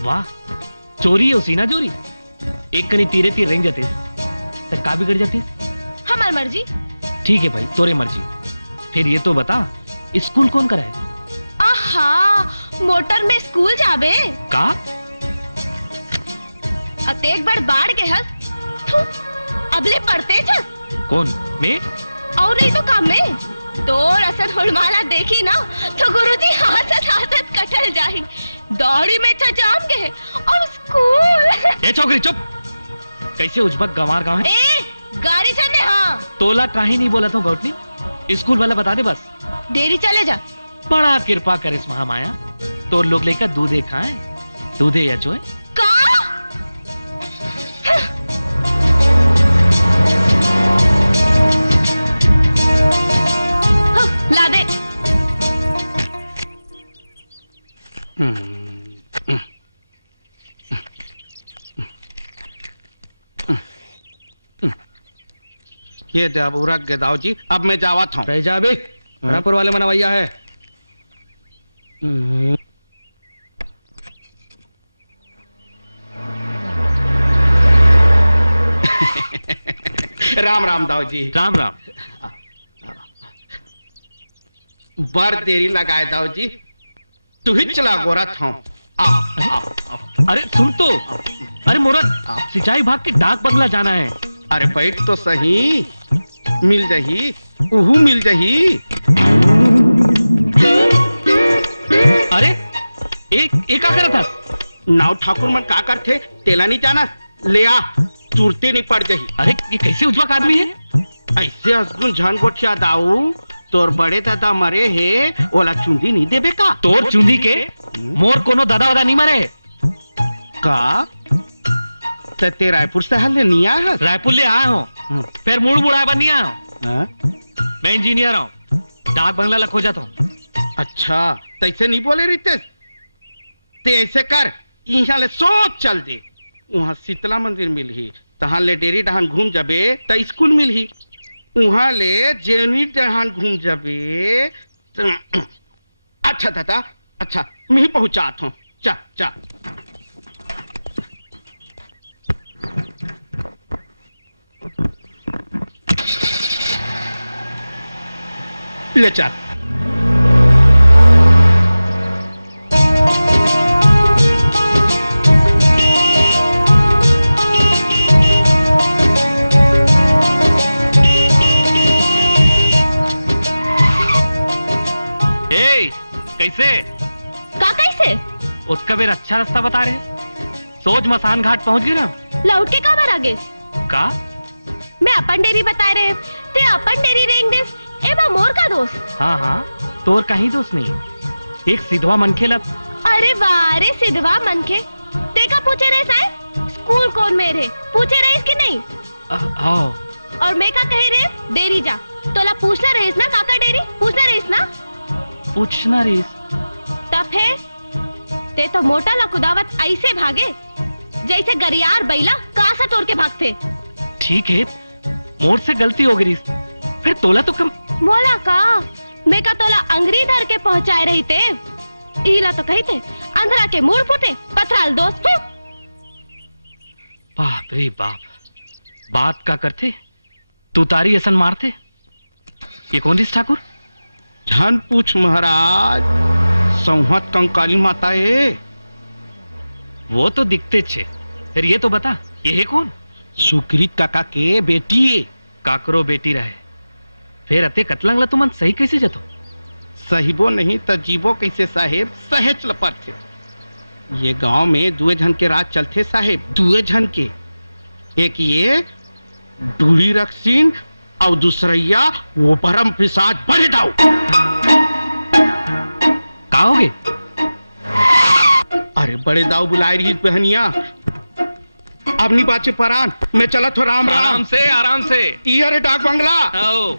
वाह, चोरी उसी ना चोरी। एक कनी तीरे तीर रेंग जाते तब का बिगड़ जाती? हमार मर्जी। ठीक है भाई, तोरे मर्जी। फिर ये तो बता, स्कूल कौन कराए? आहा, मोटर में स्कूल जाबे का? अतेक बड़ बाढ़ के हस। थू, अबले पढ़ते चल। कौन मैं? और नहीं तो काम में तोर असर हुलमाला देखी ना तो गुरुजी हाथ कटल जाही। दौड़ी में चचाम के और स्कूल। ए छोकरी चुप। कैसे उजबक गंवार गाँव है? ए गाड़ी चलने। हाँ तोला काहे नहीं बोला था गौटनी? स्कूल वाला बता दे बस। डेरी चले जा। बड़ा कृपा करिस महामाया, तोर लोग लेकर दूधे खाए, दूधे या चोए। का? ला दे। ये देवूरा गेदाव जी, अब मैं जावत हूँ। रह जा बे, रामपुर वाले मनवैया है। राम राम दाऊ जी। राम राम। बर देरी लगाए दाऊ जी, तू ही चला गोरत हूँ। अरे सुन तो, अरे मोरा सिंचाई विभाग के डाक बंगला जाना है। अरे बैठ तो सही, मिल जही, उहू मिल जही। अरे एक का करत था? नाव ठाकुर मन का करते तेला नहीं जाना, ले आ तुरते नहीं पड़ जही। अरे ये कैसे उजबक आदमी है? ऐसे असगुन झन गोठिया दाऊ, तोर बड़े दादा मरे है, ओला चुंदी नहीं देबे का? तोर चुंदी के मोर कोनो दादा वादा नहीं मरे का? ते रायपुर शहर ले नहीं आया है? रायपुर ले आया हूँ, फिर मुड़ मुड़ाए बन नहीं आया हूँ। मैं इंजीनियर हूँ, डाक बंगला लखो जाता हूँ। अच्छा, तैसे नहीं बोले रितेश? ते ऐसे कर, यहाँ ले सोच चल दे, वहाँ शीतला मंदिर मिल ही, तहाँ ले डेरी डहान घूम जाबे त स्कूल मिल ही, वहाँ ले जेनी डहान घूम जाबे। अच्छा दादा, अच्छा मैं ही पहुँचात हूँ, जा जा। ले चल। कैसे? का कैसे? उसका बेर अच्छा रास्ता बता रहे, सोच मसान घाट पहुंच गए ना। लौट के काबर आगे? का? मैं अपन डेरी बता रहे ते अपन डेरी रेंग देस, एबा मोर का दोस्त। हाँ हाँ, तोर कहीं दोस्त नहीं, एक सिधवा मनखे लग। अरे वारे सिधवा मनखे, ते का पूछे रहे साए? स्कूल कौन मेरे पूछे रहे कि नहीं? आओ। और मैं का कहे रे? डेरी जा, तोला पूछना रहीस ना काका डेरी? पूछना रहीस ना? पूछना रहीस तब है ते तो मोटा ला कुदावत ऐसे भागे जैसे गरियार बैला कासा तोड़ के भागते। ठीक है, मोर से गलती हो गई, फिर तोला तो कम। मोला का मैं का तोला अंगरी धर के पहुंचाए रही थे, इला तो कहते अंधरा के मुड़ फूटे पथराल दोस्त। बाप रे बाप, बात का करते तू तारी असन मारते। ये कौन दिस ठाकुर? झन पूछ महाराज, संहत कंकाली माता है। वो तो दिखते छे, फिर ये तो बता ये है कौन? सुकृत काका के बेटी है। काकरो बेटी रहे, फिर अते कतलंगला तुमन सही कैसे जतो? सहीबो नहीं तो जीवो कैसे साहेब, सहेच लपट थे। ये गांव में दुए झन के राज चलते साहेब, दुए झन के। एक ये डूरी रक्सीन और दूसरैया वो परम पिशाच बड़े दाऊ। का होगे? अरे बड़े दाऊ बुलाए रही बहनिया, अब नहीं बाचे परान, मैं चला तो राम राम। आराम से आराम से। ये अरे डाक बंगला। आओ।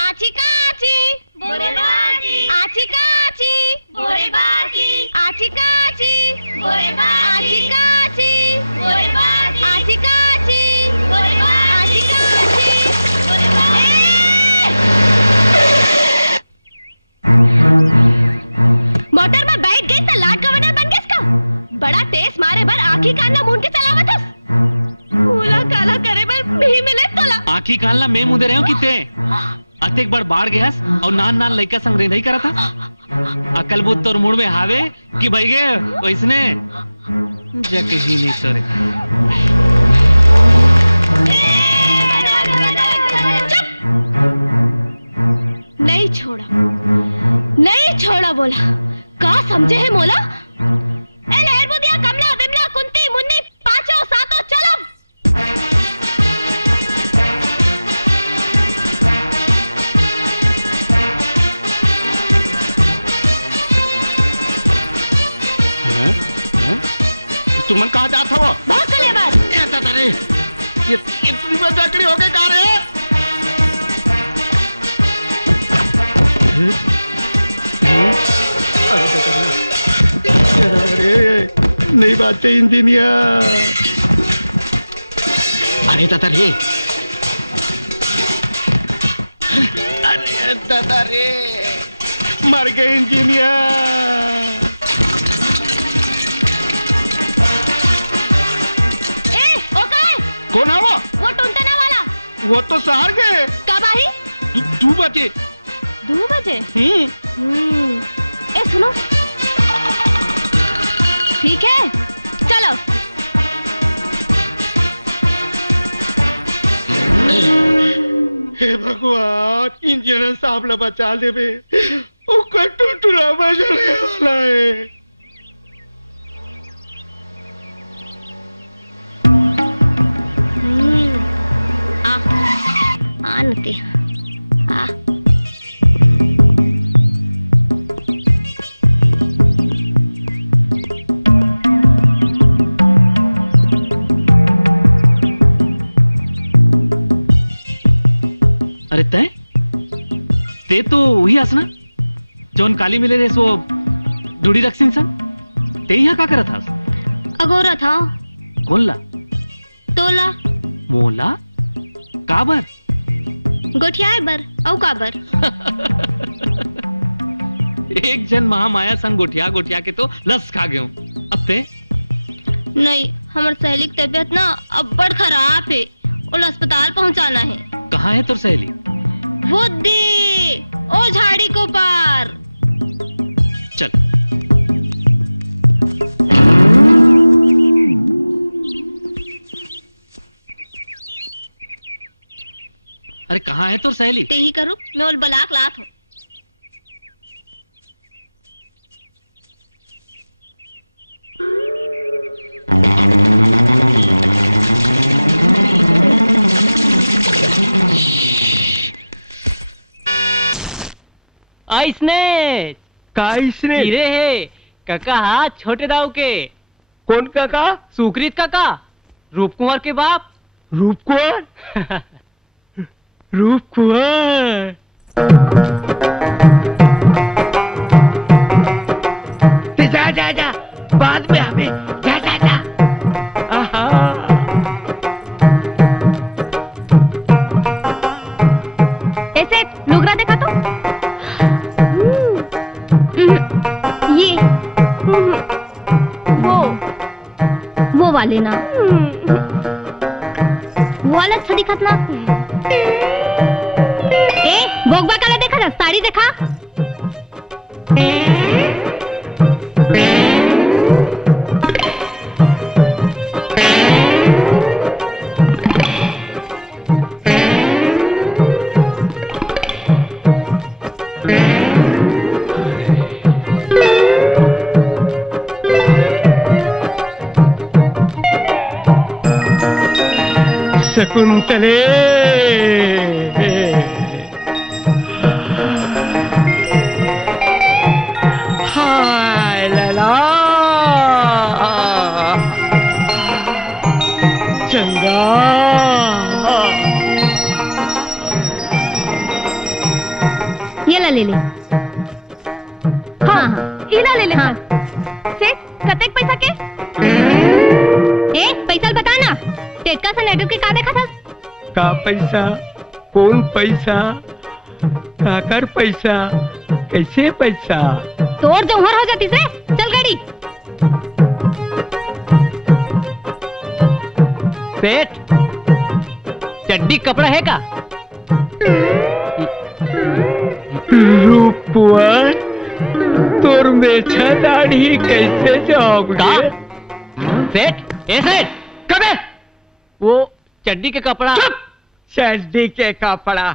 आची का आची बोरे बाजी, आची का आची बोरे बाजी, आची का आची बोरे बाजी, आची का आची बोरे बाजी, आची का आची बोरे बाजी, आची का आची बोरे बाजी। करे बर आखी कानना मूंद के चलावत हस मूला काला करे बर भी मिले तोला आखी कालना मैं मुदे रहे हो किते अतेक बड़ बाढ़ गयस और नान नान लड़का संग नहीं करा था अकल बुद्ध तोर मुड़ में हावे कि भाई गे वैसने जके ही नहीं तोरे नहीं छोड़ा बोला का समझे है मोला ए लहर बुदिया कमला विमला कुंती मुन्नी पांचों सातों चलो तुमन कहा जाता वो बहुत चले बात ऐसा तारे ये इतनी मजाकड़ी हो गई का रे अरे नहीं बात है इंजीनियर अरे दादा रे अरे दादा रे मर गए इंजीनियर कौन है वो टुनटना वाला वो तो शहर गए कब आई 2 बजे 2 बजे ए सुनो ठीक है चलो हे भगवान इंजीनियर साहब ला बचा दे बे उसका टुटुरा बजने वाला है आनते आ अरे ते तो वही आसना जौन काली मिले रे सो डूडी रक्सिन सन ते यहाँ का करा था अगोरा था कौन ला तोला मोला काबर गोठिया बर औ काबर एक जन महामाया संग गोठिया गोठिया के तो लस खा गयो अब ते नहीं हमार सहेली की तबीयत ना अब बड़ खराब है और अस्पताल पहुंचाना है कहाँ है तोर सहेली वो दे ओ झाड़ी को पार चल अरे कहाँ है तोर सहेली ते ही करूँ मैं उल बलाक लात हूँ इसने हीरे है काका हाथ छोटे दाऊ के कौन काका सुकृत काका रूप कुंवर के बाप रूप कुंवर रूप कुंवर जा जा जा बाद में हमें जा जा जा ऐसे लुगरा देखा तो ये वो वाले ना वो वाला अच्छा दिखत ना ए भोगवा काला देखा था साड़ी देखा शकुंतले हाय लला चंदा ये ला ले ले हाँ हाँ ये ला ले ले हाँ सेठ कतेक पैसा के ए पैसा बता ना टेटका सा नेटवर्क के का देखा था का पैसा कौन पैसा काकर पैसा कैसे पैसा तोर जौहर हो जाती से चल गाड़ी सेठ चड्डी कपड़ा है का? रूपवान तोर मेछा दाढ़ी कैसे जाओगे? सेठ ए सेठ कबे वो चड्डी के कपड़ा। चड्डी के कपड़ा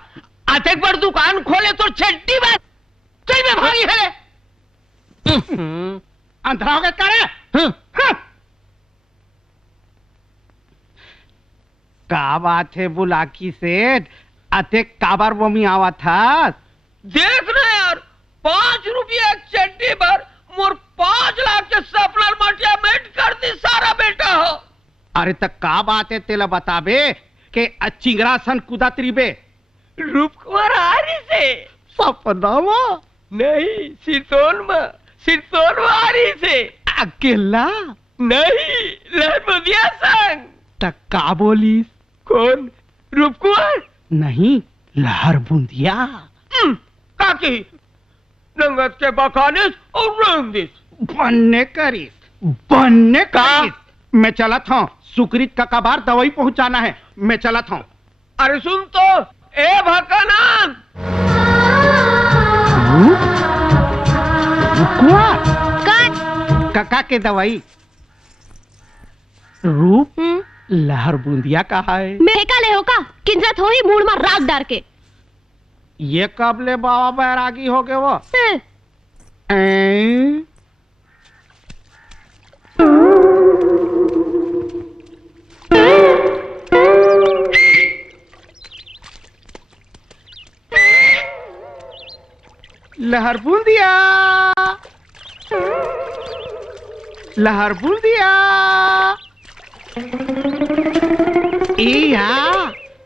अतेक बड़ दुकान खोले तो चड्डी बात चल में भारी है। अंधरा हो गया करे। का बात है बुलाकी सेठ, अतेक काबर बमी आवा था? देख ना यार 5 रुपया चड्डी भर मोर 5 लाख के सपना मटिया मेट कर दी सारा बेटा हो। अरे तक का बात है तेला बताबे के चिंगरा सन कुदातरी बे। रूप कुमार आरी से सपनावा नहीं सिरतोन आरी से अकेला नहीं लहमुदिया संग। तक का बोलीस? कौन रूप कुमार? नहीं लहर बूंदिया। काकी नंगत के बखानिस और रंगिस बनने करिस। मैं चला था सुकृत का कबार दवाई पहुंचाना है, मैं चला था। अरे सुन तो ए भकाना काका के दवाई रूप लहर बूंदिया कहा है? मेहका ले हो का किंजत हो ही मूड में राग डार के। ये कब ले बाबा बैरागी हो गए वो? लहर बूंदिया लहर बूंदिया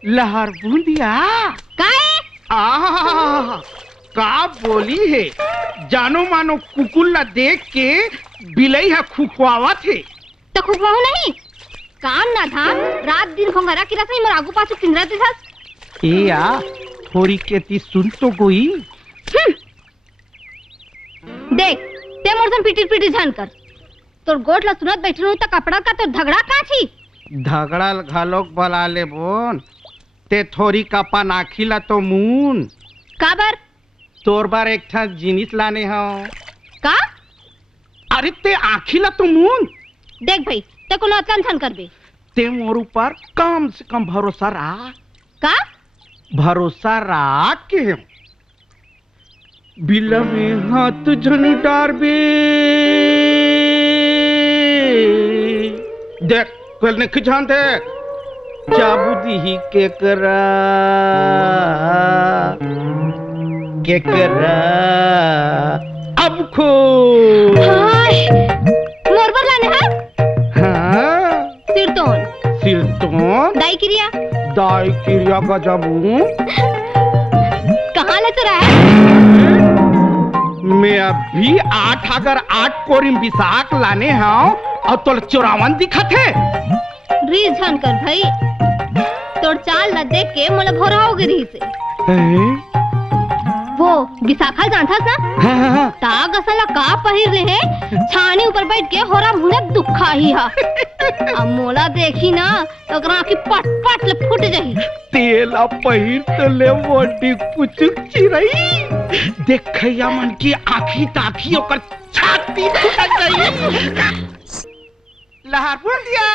लहर बूंदिया का बोली है? जानो मानो कुकुल न देख के बिलई है खुखवावा थे। तो खुखवाऊ नहीं काम ना था रात दिन खोंगरा की रसोई मर आगू पाछू किंजराते था। थोड़ी केती सुन तो कोई। देख ते मोरसन पीटी झान कर तोर गोट ला सुनत बैठल हूं त कपड़ा का तो झगड़ा काछी झगड़ा घालोक बला ले बोन ते थोड़ी कपा नाखिला तो मून काबर तोर बार एक ठा जिनिस लाने हो का? अरे ते आखिला तो मून देख भाई ते कोनो अतन छन करबे ते मोर ऊपर कम से कम भरोसा रहा का? भरोसा रख के बिल में हाथ जन डारबे। देख कल ने खिजान देख चाबुदी ही के करा अब खो मोर पर लाने हाँ सिरतोन दाई क्रिया का जबू कहाँ ले चला है? मैं अभी 8 कोरिम बिसाक लाने हाँ और तो 54 दिखत है। रीझ झन कर भाई तोड़ चाल न देख के मोला भोरा हो गई से। वो विशाखा जानथास ना? ताग असला का पहिर ले है छानी ऊपर बैठ के होरा मुने दुखा ही हा। अब मोला देखी ना तो ग्रां की पट पट ले फुट जाही। तेला पहिर तो ले मोटी पुचुक चिरई देखैया मन की आँखी ताखी ओकर छाती फुट गई। लहर बूंदिया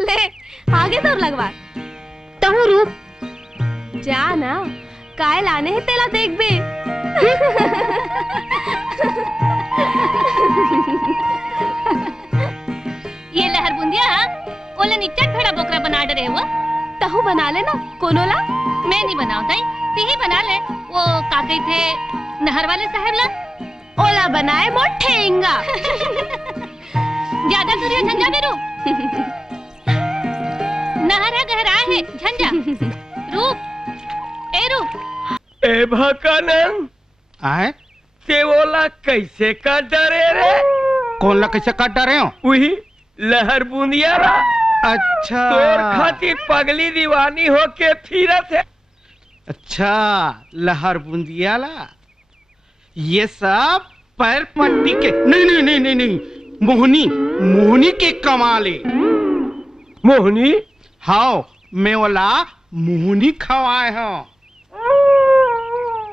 ले आगे दौड़ लगवा तहु रूप जा ना काय लाने है तेला देख बे। ये लहर बूंदिया ओला निच्चट भेड़ा बोकरा बना डरे हुआ तहु बना ले ना कोनोला। मैं नहीं बनाऊं ताई ती ही बना ले। वो काकई थे नहर वाले साहब ला ओला बनाए मोठेंगा। ज्यादा दूरिया झंझा बेरू नहर है गहरा है झंझा रूप ए भकानन आए ते ओला कैसे का डरे रे? कौन ला कैसे काट डरे हो? वही लहर बूंदिया ला। अच्छा तोर खातिर पगली दीवानी होके फिरत है। अच्छा लहर बूंदिया ला ये सब पैर पट्टी के नहीं मोहनी के कमाले। मोहनी हाँ मैं वाला मोहनी खवाए हाँ।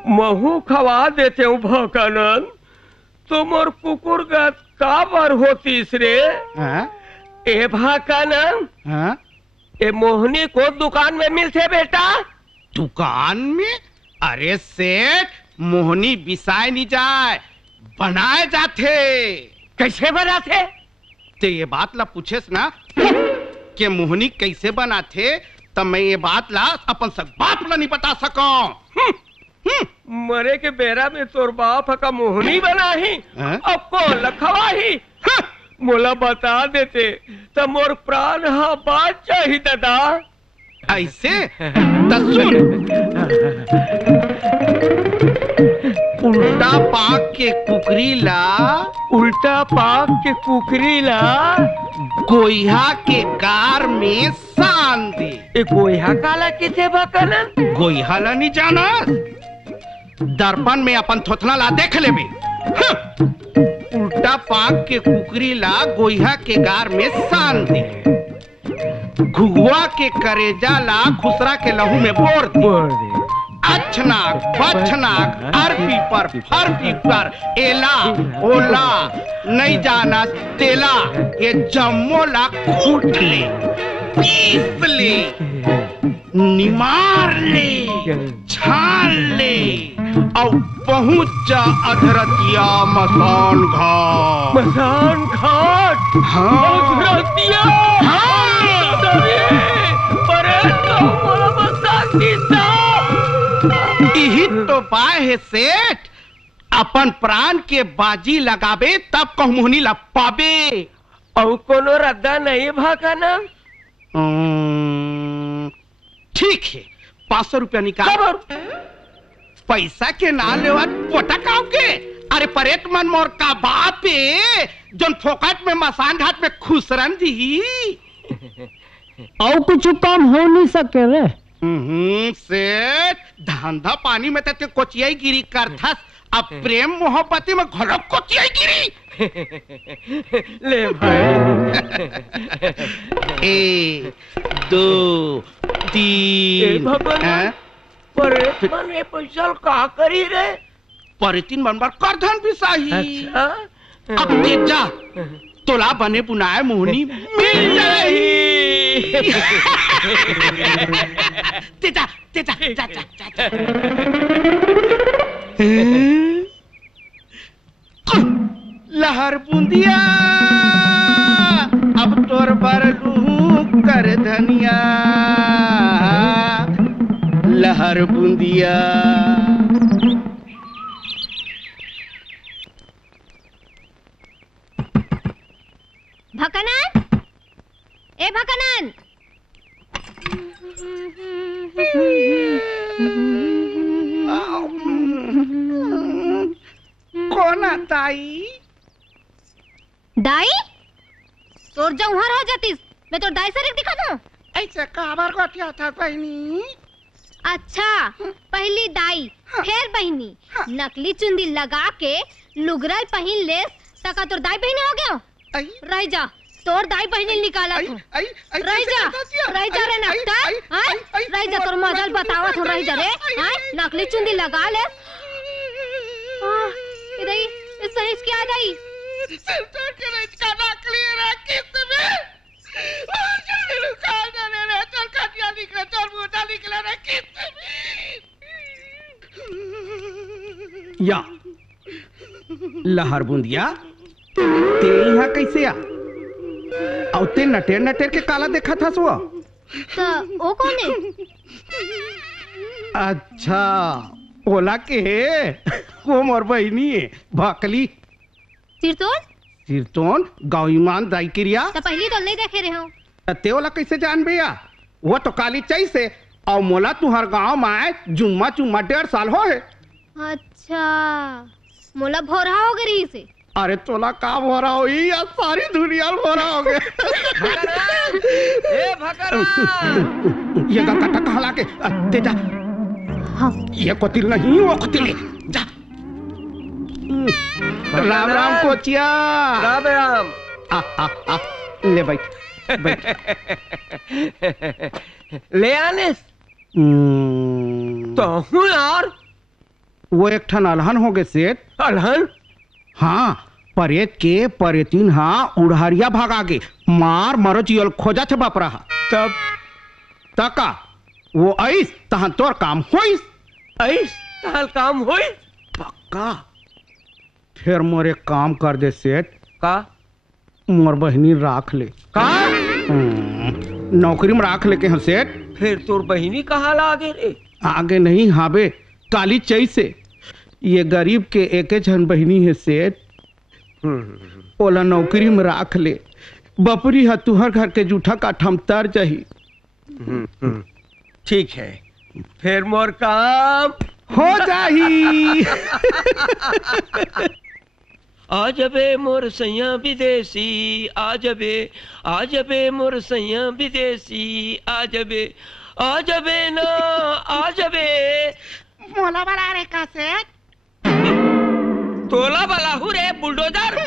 महू खवा देते हूँ भकानन तो मोर कुकुर का बार होतीस रे। हाँ? ए भकानन हाँ? ए मोहनी को दुकान में मिलते बेटा। दुकान में? अरे सेठ मोहनी बिसाए नहीं जाए बनाए जाते। कैसे बनाते? ते ये बात ला पूछेस ना कि मोहनी कैसे बनाते तब मैं ये बात ला अपन सब बाप ला नहीं बता सको। मरे के बेरा में तोर बाप का मोहनी बना ही अब को लखवा ही मोला बता देते तब मोर प्राण हा बात चाहिए दादा। ऐसे सुन उल्टा पाक के कुकरी ला उल्टा पाक के कुकरी ला गोइहा के कार में सान दे। ए गोइहा काला किथे भकानन? गोइहा ला नहीं जाना दर्पण में अपन थोथना ला देख ले भी। उल्टा पाक के कुकरी ला गोइहा के गार में सान दे। घुगुआ के करेजा ला खुसरा के लहू में बोर दे। अच्छनाक बच्छनाक हर पीपर फर पीपर एला ओला नहीं जाना तेला ये जम्मो ला कूट ले पीस ले निमार ले छान ले और पहुंच जा अधरतिया मसान घाट। मसान घाट? हाँ अधरतिया? यही तो पाए है सेठ अपन प्राण के बाजी लगाबे तब कहूं मोहनी ला पाबे। और कोनो रद्दा नहीं भकाना? ठीक है 500 रुपया निकाल। पैसा के ना लेवा पोटा काव के। अरे परेट मन मोर का बाप है जोन फोकट में मसान घाट में खुसरन दी। और कुछ काम हो नहीं सके रे। सेठ धंधा पानी में तो कोचियाई गिरी करथस अब प्रेम मोहब्बती में घोलक कोचियाई गिरी। ले भाई 1 2 3 पर मने पैसा का करी रे? परितिन बनबार कर धन भी सही। अच्छा? अब ते जा तोला बने बुनाए मोहनी मिल जाही। ते जा जा जा। लहर बूंदिया अब तोर बरगू कर धनिया। लहर बूंदिया भकानन ए भकानन कौन दाई? दाई तोर जौहर हो जातीस मैं तोर दाई से दिखा दूं। ऐसे काबर गोटिया था बहनी। अच्छा पहली दाई फिर बहनी नकली चुंदी लगा के लुगरल पहन ले तका तोर दाई बहनी हो गया। रह जा तोर दाई बहनी निकाला तू। रह जा रे नक्ता रह जा तोर मजल बतावा तू। रह जा रे नकली चुंदी लगा ले। इधर इस सहिस क्या दाई सेंटर के रेंज का नकली रखिस में और जल्दी लुका जाने रे चल काटिया निकले चल मोटा निकले रे किस में। या लहर बूंदिया ते यहाँ कैसे आ? और ते नटेर नटेर के काला देखा था सो? तो वो कौन है? अच्छा ओला के वो मोर बहनी है भाकली सिरतोन सिरतोन गाँव दाई क्रिया। तो पहली तो नहीं देखे रहे हो। ते ओला कैसे जान भैया? वो तो काली चाई से और मोला तुहर गाँव में आए जुम्मा चुम्मा 1.5 साल हो है। अच्छा मोला भोरा हो गई से। अरे तोला का भोरा हो या सारी दुनिया भोरा हो गए। ए भकानन ये गलका टका हला के ते जा। हाँ। ये कोतिल नहीं वो कोतिल जा। राम राम कोचिया। राम राम। आ ले बैठ बैठ। ले आने तो हूँ यार। वो एक ठन अलहन हो गए सेठ। अलहन? हाँ, परेत के परेतीन हाँ उड़हरिया भाग आगे मार मरो जियल खोजा थे बाप रहा। तब तका वो ऐस तहन तोर काम होइस। ऐस तहल काम होई? पक्का। फिर मोरे काम कर दे सेठ। का? मोर बहनी राख ले। का? नौकरी में राख ले के हैं सेठ। फिर तोर बहनी कहाँ लागे रे? आगे नहीं हाबे काली चई से। ये गरीब के एक जन बहनी है सेठ। ओला नौकरी में राख ले। बपरी है तुहर घर के जूठा का ठमतर जाही। ठीक है, फिर मोर काम हो जाही। आजबे मोर सैया विदेशी, आजबे मोर सैया विदेशी, आजबे ना आजबे। मोला बड़ा रे का सेठ। तोला वाला हूँ रे बुलडोजर।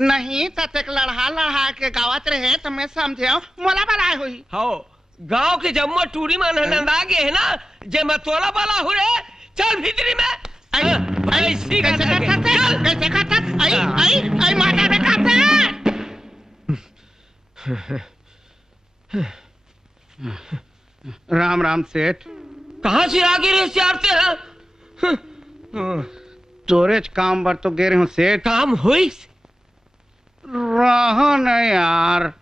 नहीं तक लड़ा के गावत रहे तो मैं समझे मोला बड़ा हुई। हो गांव के जम्मो टूरी में नंदा गए है ना जे मैं तोला वाला हूँ रे। चल भीतरी में। कैसे खाता? आई माता रे का राम राम सेठ। कहाँ से आगे रे सियारते हैं? स्टोरेज काम पर तो गे रहे हूँ सेठ। काम हुई? रहो न यार,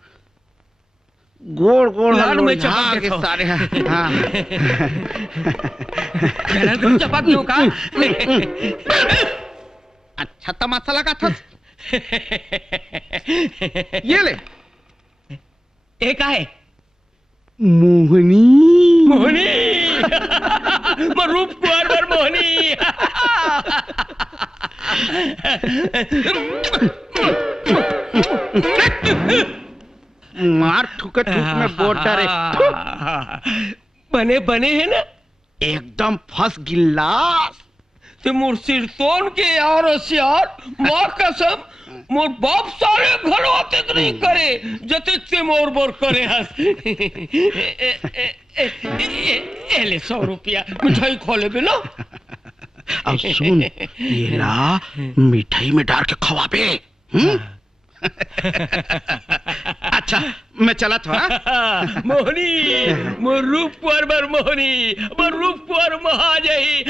गोड़ गोड़ लाल में चपक के सारे। हाँ। चपक क्यों का? अच्छा तमाशा लगा था। ये ले। एक है मोहनी। मोहनी। रूप कुंवर मोहनी। मार ठुके ठुक में बोट डरे। बने बने है ना एकदम फर्स्ट गिलास। तो मोर सिर तोड़ के यार यार माँ कसम मोर बाप सारे घर आते नहीं करे जते से मोर बोर करे हंस। ले 100 रुपया मिठाई खा ले ना। अब सुन ये ला मिठाई में डाल के खवाबे। अच्छा मैं चला था। मोहनी मोर रूप पर मोहनी मोर रूप पर महा जाई।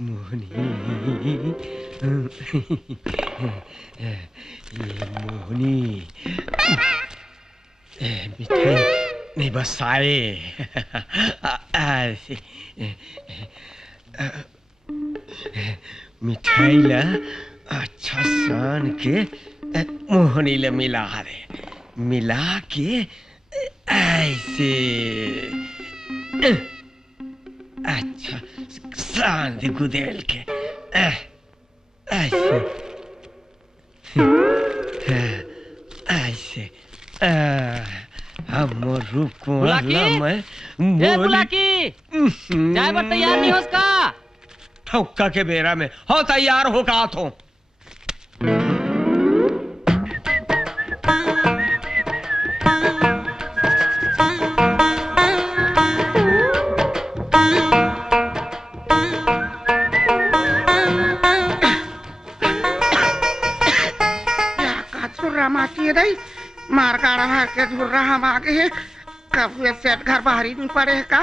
मोहनी ये मोहनी मिठाई नहीं बस आए। मिठाई ला अच्छा सान के मोहनी ला मिला रे, मिला के ऐसे अच्छा सान दे गुदेल के ऐसे ऐसे हम रूप को बुलाकी चाय पर तैयार नहीं हो उसका। ठोका के बेरा में हो तैयार हो का तो। मार गाड़ा भाग के झुर रहा हम आगे है। कब हुए सेठ घर बाहर ही नहीं पड़े है का?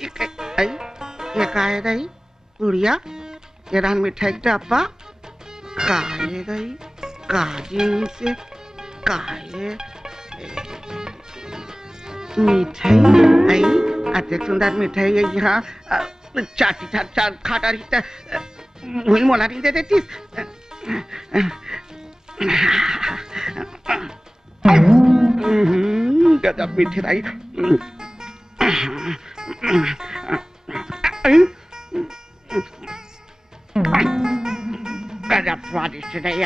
ये का है दही गुड़िया ये रहन मिठाई डब्बा का ये दही काजी से का ये मिठाई आई अति सुंदर मिठाई है यहाँ चाटी चाट खाटा रही वही मोला नहीं दे देती। गजब मीठी रही। गजब स्वादिष्ट रही।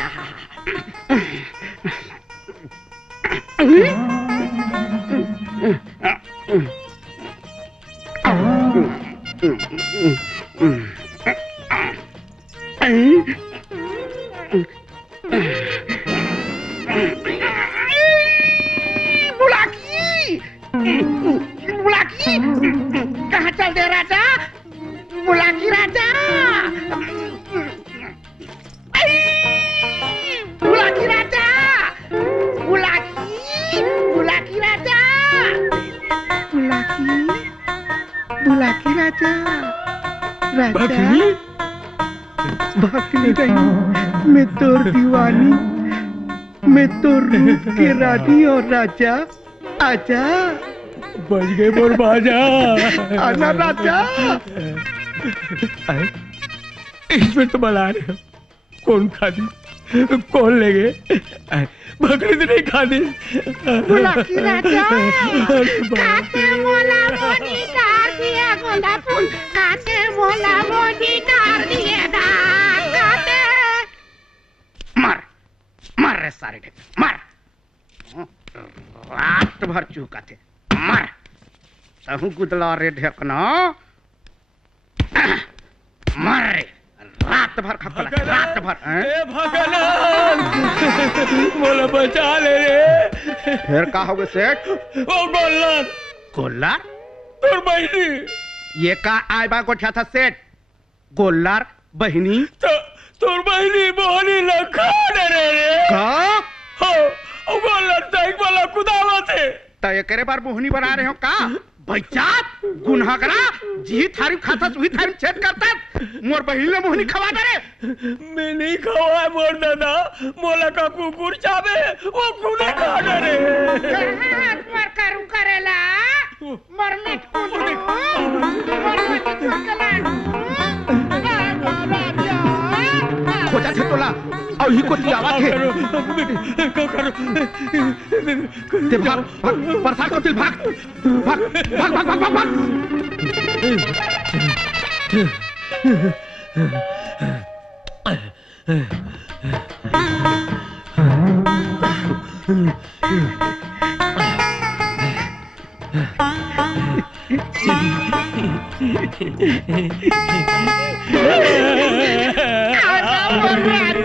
कहाँ चल दे राजा? बुलाकी राजा, बुलाकी राजा, बुलाकी, बुलाकी राजा, बुलाकी, बुलाकी राजा, राजा, भागली नहीं, मैं तोर दीवानी, मैं तो रूप के रानी और राजा, आजा। बच गए मोर बाजा। आना राजा। इसमें तो बला रहे हो। कौन खादी, कौन ले गए? बकरी तो नहीं खादी। बुलाकी राजा, काटे मोला मोनी डार दिया गोला फूल, काटे मोला मोनी डार दिया दाग, काटे। मार, मार रे सारे ढेक, मार। रात भर चूका थे, मार। तहु गुदला रे ढेकना, मार रे। रात भर खपला, रात भर। ए भगवान, मोला बचा ले रे। फिर का होगे सेठ? ओ गोल्लर, गोल्लर? तोर बहिनी। ये का आयबा गोठा था सेठ? गोल्लर बहिनी? तोर बहिनी मोहनी लखा डरे रे। का? हो, ओ गोल्लर ताई वाला कुदावा थे। तो ये करे बार मोहनी बना रहे हो का? बच्चात, गुनहगरा, जी थारी खाता सुही थारी छेद करता, मोर बहिनी ने मोहनी खवा दे रे। मैं नहीं खवा मोर दादा, मोला का कुकुर चाबे, वो खुदे खा डरे। मर करू करेला, मरने खोजा थे तोला, और ही को तियावा थे। ते भाग, बरसात को तिल भाग, भाग, भाग, भाग, भाग, भाग, भाग। आजा